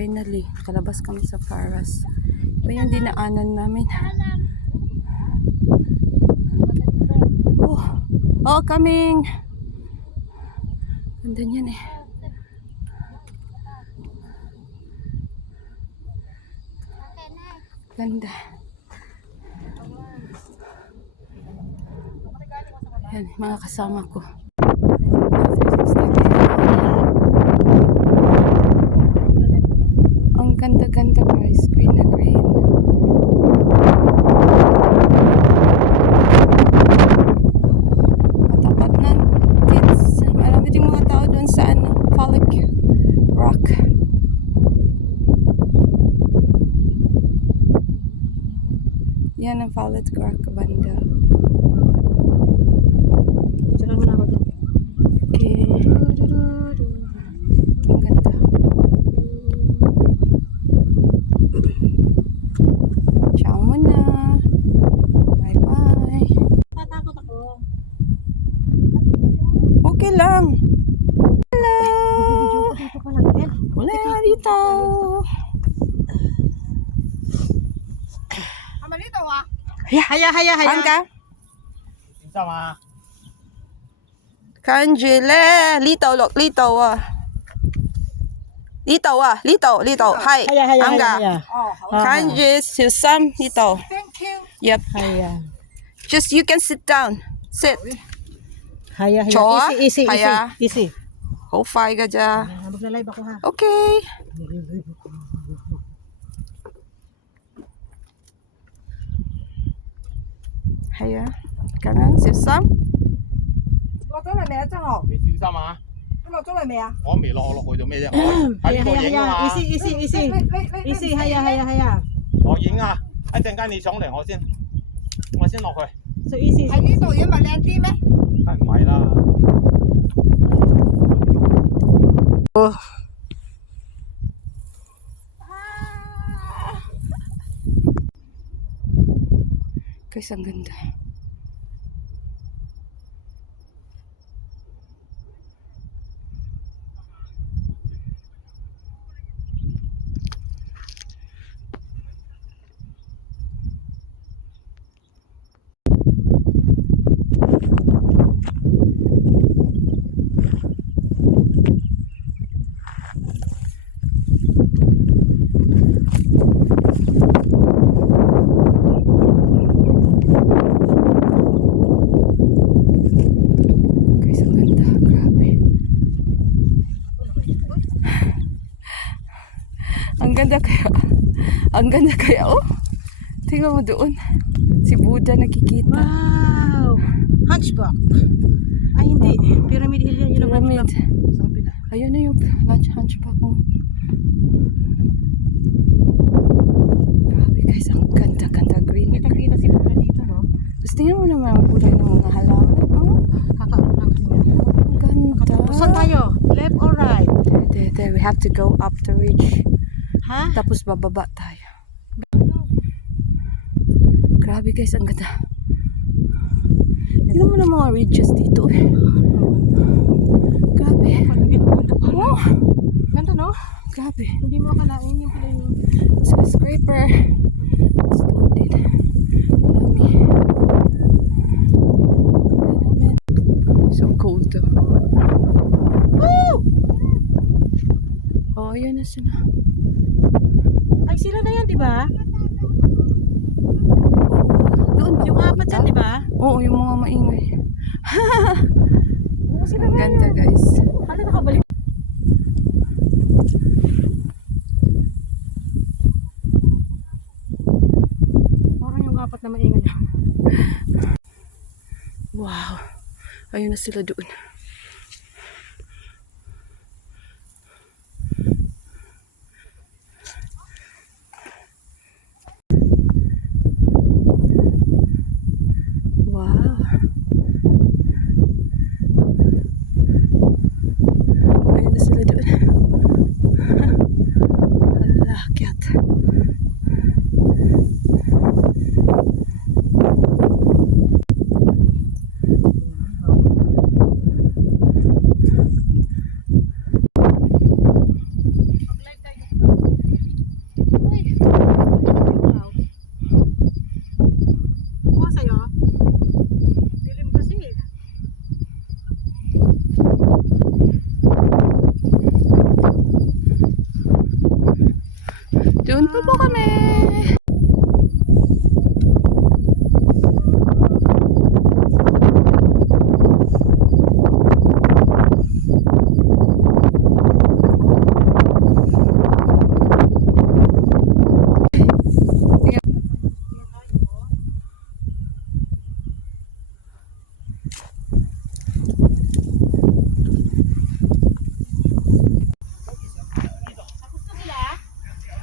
Finally, nakalabas kami sa Paras. Ito yung dinaanan namin. Oh, coming! Ganda niyan eh. Ganda. Yan, mga kasama ko. Ang ganda-ganda guys. Green na green. Matapat na kids. Marami ding mga tao doon sa Fallet Rock. Yan ang Fallet Rock banda. Okay. Ang ganda. Ciao muna. Bye-bye. Tatakot ako. Okay lang. Hello. Wala dito. Amalito ah. Haya. Angka. Sama. Kanjile. Lito ah. Lito. Hi. Angka. Kanji Susam Lito. Thank you. Yep. Haya. Just you can sit down. Sit. Haya. Choa? Easy. Haya. Easy. Hopefully ka dyan. Mag-live ako ha. Okay. Haya. Kanan Susam. 落咗嚟未啊？真學，你小心啊！落咗嚟未啊？我未落去做咩啫？我喺呢度影啊嘛！ Easy，係啊。我影啊！一陣間你上嚟我先落去。So easy。喺呢度影咪靚啲咩？梗唔係啦。Oh. Guys, ang ganda. Ang ganda kaya, oh. Tingnan mo doon. Si Buddha nakikita. Wow! Hunchback. Ay, hindi. Pyramid Hill yan. Yun ang Pyramid. hunchback. Sa kapila. Ayun na yung hunchback mo. Grabe guys, ang ganda-ganda. Green na green. Kita si Buddha dito, no? Tapos tingnan mo naman ang kulay ng mga halaman. Oh, Kakaroon lang kanina. ang ganda. Saan tayo? Left or right? There. We have to go up the ridge. Ha? Tapos bababa tayo. Grabe guys, ang ganda. Tingnan mo na mga ridges dito eh. Grabe. Oh, Ganda, no? grabe. Hindi mo akalain yung pala yung... Skyscraper. It's loaded. Marami. So cold though. Woo! Oh, ayan na sila. Ay, sila na yan, di ba? Doon ba? Yung apat yan, di ba? Oo, yung mga maingay. Oo, sila Ang na ganda yan. guys. Ano nakabalik? Parang yung apat na maingay. Wow. Ayun na sila doon. Wow. Ayun na sila doon. Alakyat. Doon pa po kami.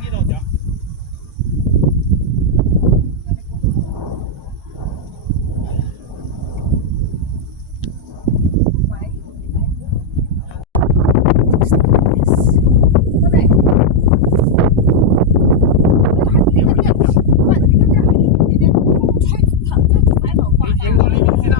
Dito, dito.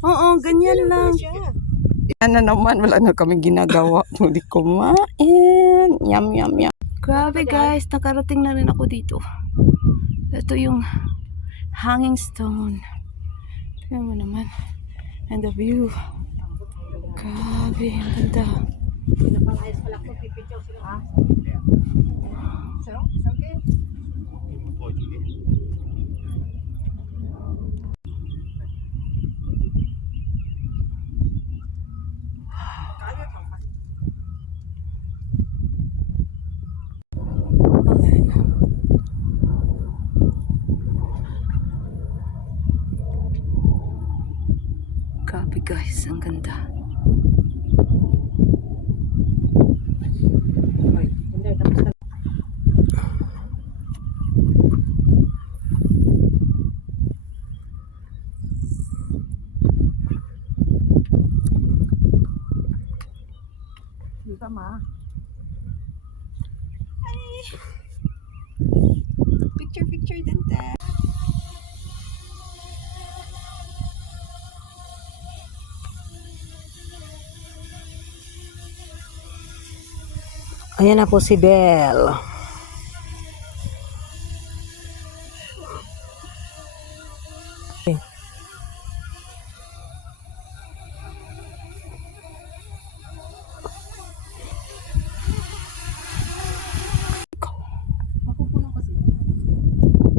Oo, ganyan lang. Ano naman, wala na kami ginagawa. Hindi kumain. Yum, yum, yum. Grabe guys, nakarating na rin ako dito. Ito yung hanging stone. Tingnan mo naman. And the view. Grabe, ang ganda. Grabe guys, ang ganda. Picture din tayo. Ayan na po si Belle.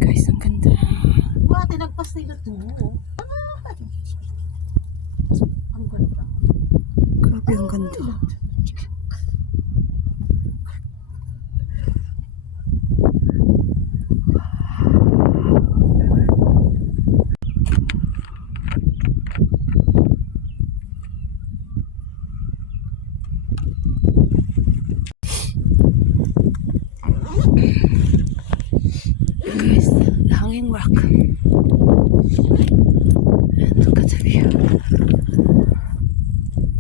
Guys, ang ganda. Wow, tinagpas nila to. Ang ganda. Grabe, ang ganda. Guys, the hanging rock. And look at the view.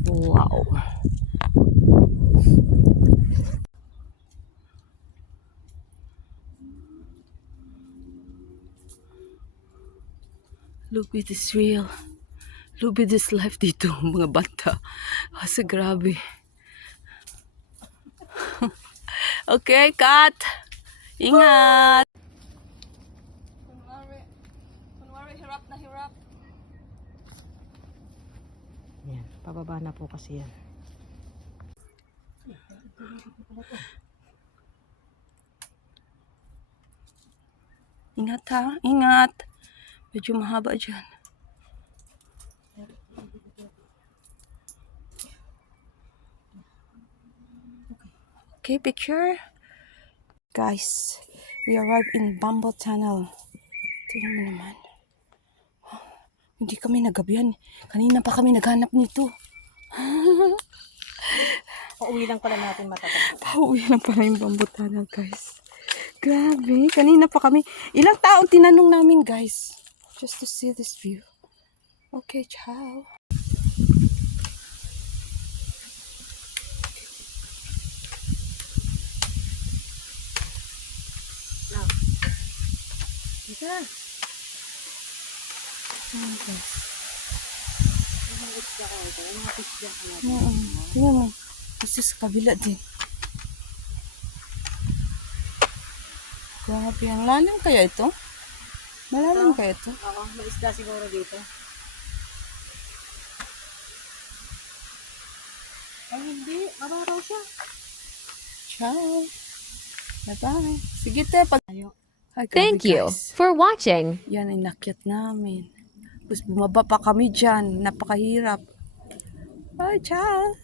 Wow. Look at this real. Look at this life dito, mga bata. Kasi grabe. Okay, cut. Ingat. Kunwari, hirap na hirap. Yan, pababa na po kasi yan. Ingat ha, ingat. Medyo mahaba dyan. Okay, picture. Guys, we arrived in Bamboo Tunnel. Tingnan mo naman. Hindi kami nagabihan. Kanina pa kami naghanap nito. Pauwi lang pala natin matatapos. Pauwi lang pala yung Bamboo Tunnel, guys. Grabe, kanina pa kami. Ilang taong tinanong namin, guys. Just to see this view. Okay, ciao. Isa. Tingnan mo. Kasi sa kabila din. Grabe, ang lalim kaya ito? Malalim kayo ito. Oo, may isda siguro dito. Ay, hindi. Mababaw siya. Ciao. Bye-bye. Sige, te. Ay, grabe, Thank you guys. for watching. Yan ay nakyat namin. Tapos bumaba pa kami dyan. Napakahirap. Bye, ciao.